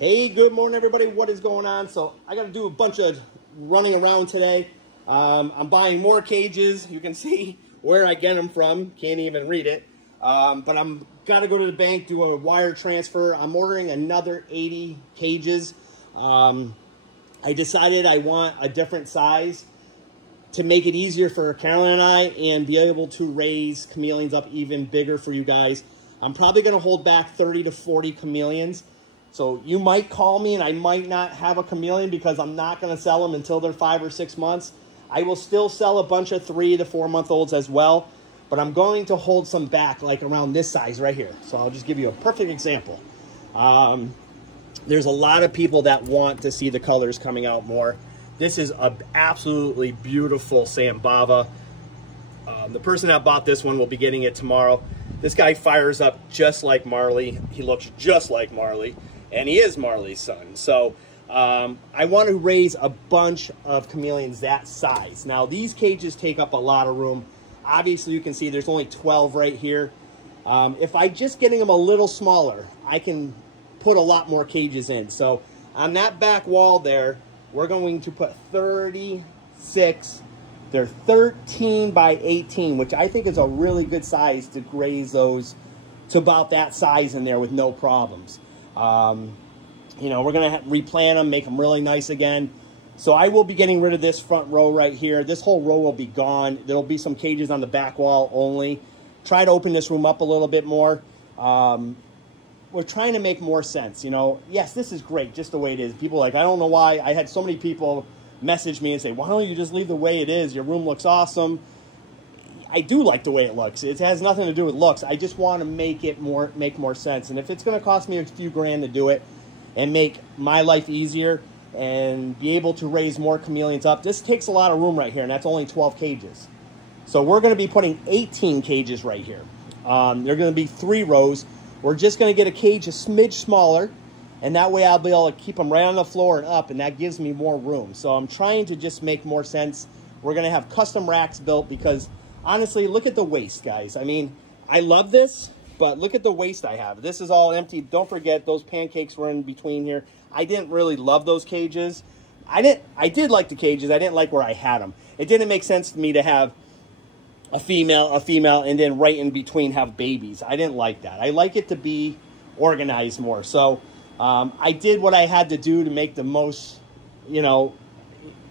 Hey, good morning, everybody. What is going on? So I got to do a bunch of running around today. I'm buying more cages. You can see where I get them from. Can't even read it. But I'm got to go to the bank, do a wire transfer. I'm ordering another 80 cages. I decided I want a different size to make it easier for Carolyn and I and be able to raise chameleons up even bigger for you guys. I'm probably going to hold back 30 to 40 chameleons. So you might call me and I might not have a chameleon because I'm not going to sell them until they're 5 or 6 months. I will still sell a bunch of 3 to 4 month olds as well, but I'm going to hold some back like around this size right here. So I'll just give you a perfect example. There's a lot of people that want to see the colors coming out more. This is an absolutely beautiful Sambava. The person that bought this one will be getting it tomorrow. This guy fires up just like Marley. He looks just like Marley. And he is Marley's son. So I want to raise a bunch of chameleons that size. Now, these cages take up a lot of room. Obviously, you can see there's only 12 right here. If I just getting them a little smaller, I can put a lot more cages in. So on that back wall there, we're going to put 36. They're 13 by 18, which I think is a really good size to raise those to about that size in there with no problems. You know, we're going to replant them, make them really nice again. So I will be getting rid of this front row right here. This whole row will be gone. There'll be some cages on the back wall only. Try to open this room up a little bit more. We're trying to make more sense. You know, yes, this is great just the way it is. People are like, I don't know why. I had so many people message me and say, why don't you just leave the way it is? Your room looks awesome. I do like the way it looks. It has nothing to do with looks. I just want to make it make more sense. And if it's going to cost me a few grand to do it and make my life easier and be able to raise more chameleons up, this takes a lot of room right here, and that's only 12 cages. So we're going to be putting 18 cages right here. They're going to be 3 rows. We're just going to get a cage a smidge smaller, and that way I'll be able to keep them right on the floor and up, and that gives me more room. So I'm trying to just make more sense. We're going to have custom racks built because, honestly, look at the waste, guys. I mean, I love this, but look at the waste I have. This is all empty. Don't forget, those pancakes were in between here. I didn't really love those cages. I did like the cages. I didn't like where I had them. It didn't make sense to me to have a female, and then right in between have babies. I didn't like that. I like it to be organized more. So I did what I had to do to make the most, you know,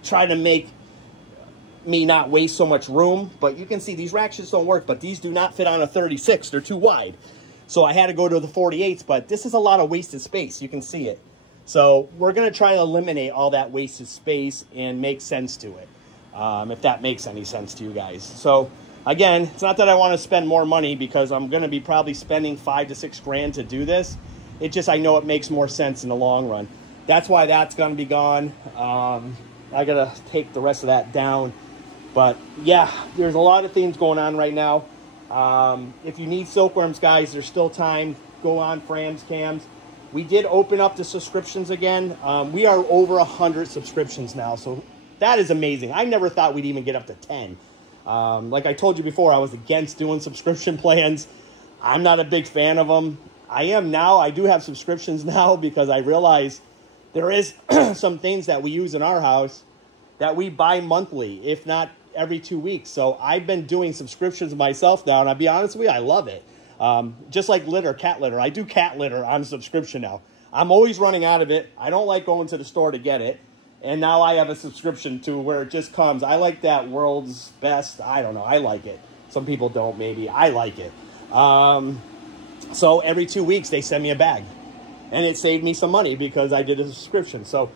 try to make me not waste so much room. But you can see these racks just don't work, but these do not fit on a 36. They're too wide. So I had to go to the 48s, but this is a lot of wasted space. You can see it. So we're going to try to eliminate all that wasted space and make sense to it, if that makes any sense to you guys. So again, it's not that I want to spend more money because I'm going to be probably spending 5 to 6 grand to do this. It just, I know it makes more sense in the long run. That's why that's going to be gone. I got to take the rest of that down. But yeah, there's a lot of things going on right now. If you need silkworms, guys, there's still time. Go on Fram's Cams. We did open up the subscriptions again. We are over 100 subscriptions now, so that is amazing. I never thought we'd even get up to 10. Like I told you before, I was against doing subscription plans. I'm not a big fan of them. I am now. I do have subscriptions now because I realize there is some things that we use in our house that we buy monthly, if not every 2 weeks. So I've been doing subscriptions myself now, and I'll be honest with you, I love it. Just like litter, cat litter. I do cat litter on subscription now. I'm always running out of it. I don't like going to the store to get it. And now I have a subscription to where it just comes. I like that world's best. I don't know. I like it. Some people don't, maybe. I like it. So every 2 weeks, they send me a bag. And it saved me some money because I did a subscription. So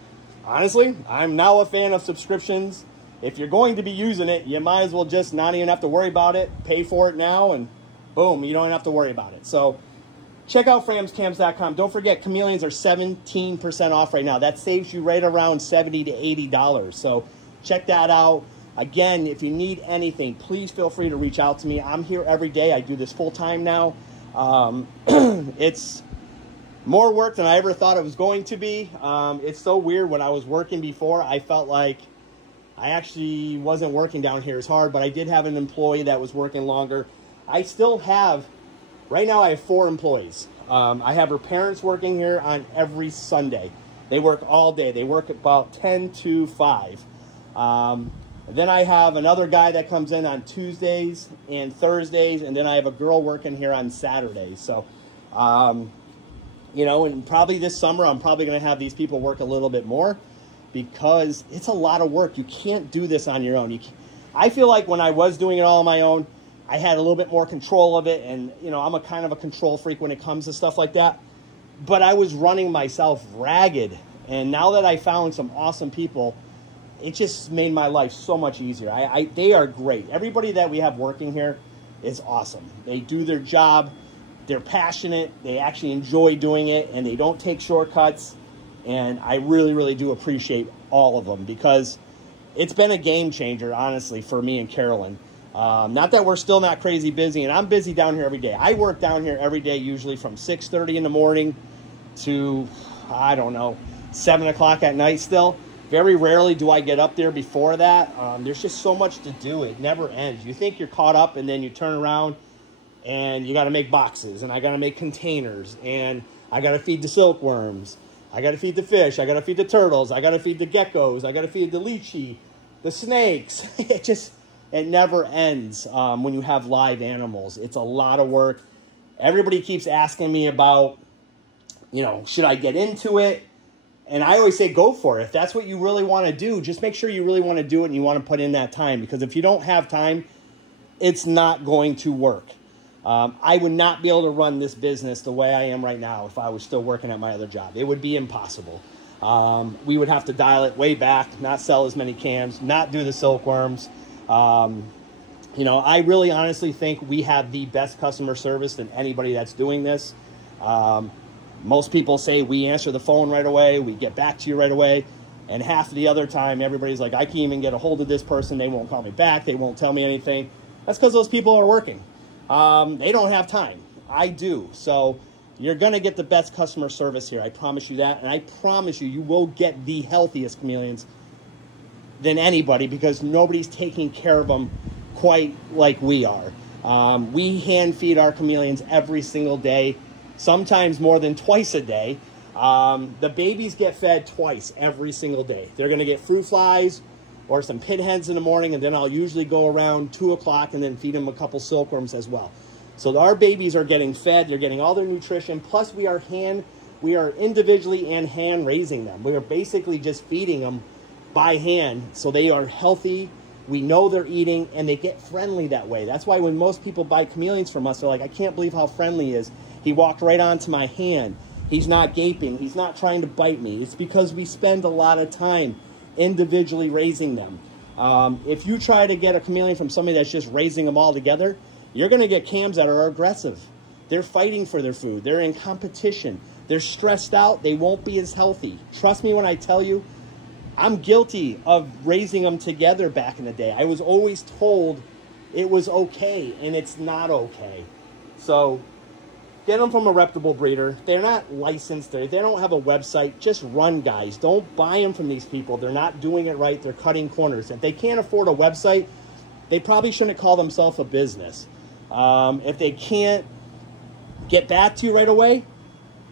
honestly, I'm now a fan of subscriptions. If you're going to be using it, you might as well just not even have to worry about it. Pay for it now, and boom, you don't have to worry about it. So check out framscams.com. Don't forget, chameleons are 17% off right now. That saves you right around $70 to $80. So check that out. Again, if you need anything, please feel free to reach out to me. I'm here every day. I do this full-time now. It's more work than I ever thought it was going to be. It's so weird. When I was working before, I felt like I actually wasn't working down here as hard, but I did have an employee that was working longer. I still have Right now I have 4 employees. I have her parents working here on every Sunday. They work all day. They work about 10 to 5. Then I have another guy that comes in on Tuesdays and Thursdays, and then I have a girl working here on Saturdays. So, you know, and probably this summer I'm probably going to have these people work a little bit more because it's a lot of work. You can't do this on your own. I feel like when I was doing it all on my own, I had a little bit more control of it, and, you know, I'm a kind of a control freak when it comes to stuff like that. But I was running myself ragged, and now that I found some awesome people, it just made my life so much easier. They are great. Everybody that we have working here is awesome. They do their job. They're passionate. They actually enjoy doing it, and they don't take shortcuts. And I really, really do appreciate all of them because it's been a game changer, honestly, for me and Carolyn. Not that we're still not crazy busy, and I'm busy down here every day. I work down here every day, usually from 6:30 in the morning to, I don't know, 7 o'clock at night still. Very rarely do I get up there before that. There's just so much to do. It never ends. You think you're caught up, and then you turn around, and you got to make boxes, and I got to make containers, and I got to feed the silkworms. I got to feed the fish. I got to feed the turtles. I got to feed the geckos. I got to feed the lychee, the snakes. It never ends when you have live animals. It's a lot of work. Everybody keeps asking me about, you know, should I get into it? And I always say go for it. If that's what you really want to do, just make sure you really want to do it and you want to put in that time. Because if you don't have time, it's not going to work. I would not be able to run this business the way I am right now if I was still working at my other job. It would be impossible. We would have to dial it way back, not sell as many cams, not do the silkworms. You know, I really honestly think we have the best customer service than anybody that's doing this. Most people say we answer the phone right away, we get back to you right away, and half of the other time everybody's like, I can't even get a hold of this person, they won't call me back, they won't tell me anything. That's because those people are working. They don't have time. I do. So you're going to get the best customer service here. I promise you that. And I promise you, you will get the healthiest chameleons than anybody because nobody's taking care of them quite like we are. We hand feed our chameleons every single day, sometimes more than twice a day. The babies get fed twice every single day. They're going to get fruit flies or some pinheads in the morning, and then I'll usually go around 2 o'clock and then feed them a couple silkworms as well. So our babies are getting fed. They're getting all their nutrition. Plus, we are individually and hand raising them. We are basically just feeding them by hand, so they are healthy. We know they're eating, and they get friendly that way. That's why when most people buy chameleons from us, they're like, I can't believe how friendly he is. He walked right onto my hand. He's not gaping. He's not trying to bite me. It's because we spend a lot of time individually raising them. If you try to get a chameleon from somebody that's just raising them all together, you're going to get cams that are aggressive. They're fighting for their food. They're in competition. They're stressed out. They won't be as healthy. Trust me when I tell you, I'm guilty of raising them together back in the day. I was always told it was okay, and it's not okay. So get them from a reputable breeder. They're not licensed. They don't have a website. Just run, guys. Don't buy them from these people. They're not doing it right. They're cutting corners. If they can't afford a website, they probably shouldn't call themselves a business. If they can't get back to you right away,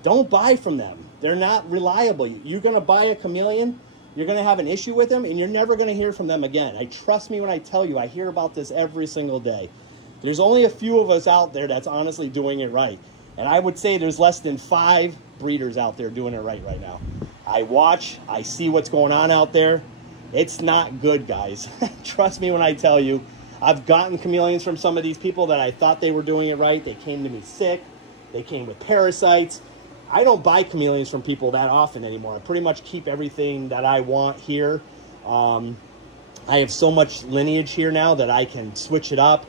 don't buy from them. They're not reliable. You're going to buy a chameleon, you're going to have an issue with them, and you're never going to hear from them again. Trust me when I tell you, I hear about this every single day. There's only a few of us out there that's honestly doing it right. And I would say there's less than 5 breeders out there doing it right now. I watch, I see what's going on out there. It's not good, guys. Trust me when I tell you. I've gotten chameleons from some of these people that I thought they were doing it right. They came to me sick. They came with parasites. I don't buy chameleons from people that often anymore. I pretty much keep everything that I want here. I have so much lineage here now that I can switch it up.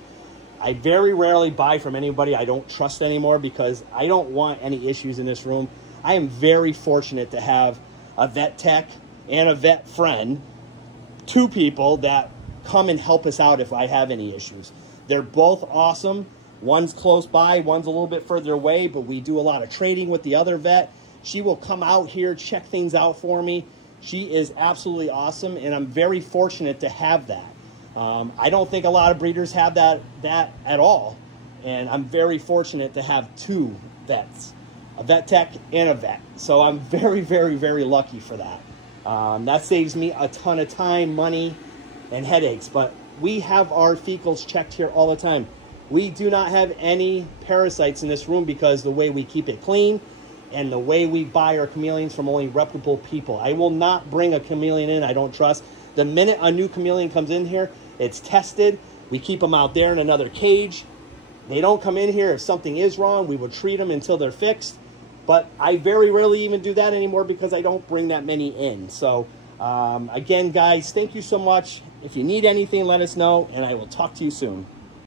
I very rarely buy from anybody I don't trust anymore because I don't want any issues in this room. I am very fortunate to have a vet tech and a vet friend, 2 people that come and help us out if I have any issues. They're both awesome. One's close by, one's a little bit further away, but we do a lot of trading with the other vet. She will come out here, check things out for me. She is absolutely awesome, and I'm very fortunate to have that. I don't think a lot of breeders have that at all. And I'm very fortunate to have 2 vets, a vet tech and a vet. So I'm very, very, very lucky for that. That saves me a ton of time, money, and headaches. But we have our fecals checked here all the time. We do not have any parasites in this room because the way we keep it clean and the way we buy our chameleons from only reputable people. I will not bring a chameleon in I don't trust. The minute a new chameleon comes in here, it's tested. We keep them out there in another cage. They don't come in here if something is wrong. We will treat them until they're fixed. But I very rarely even do that anymore because I don't bring that many in. So, again, guys, thank you so much. If you need anything, let us know, and I will talk to you soon.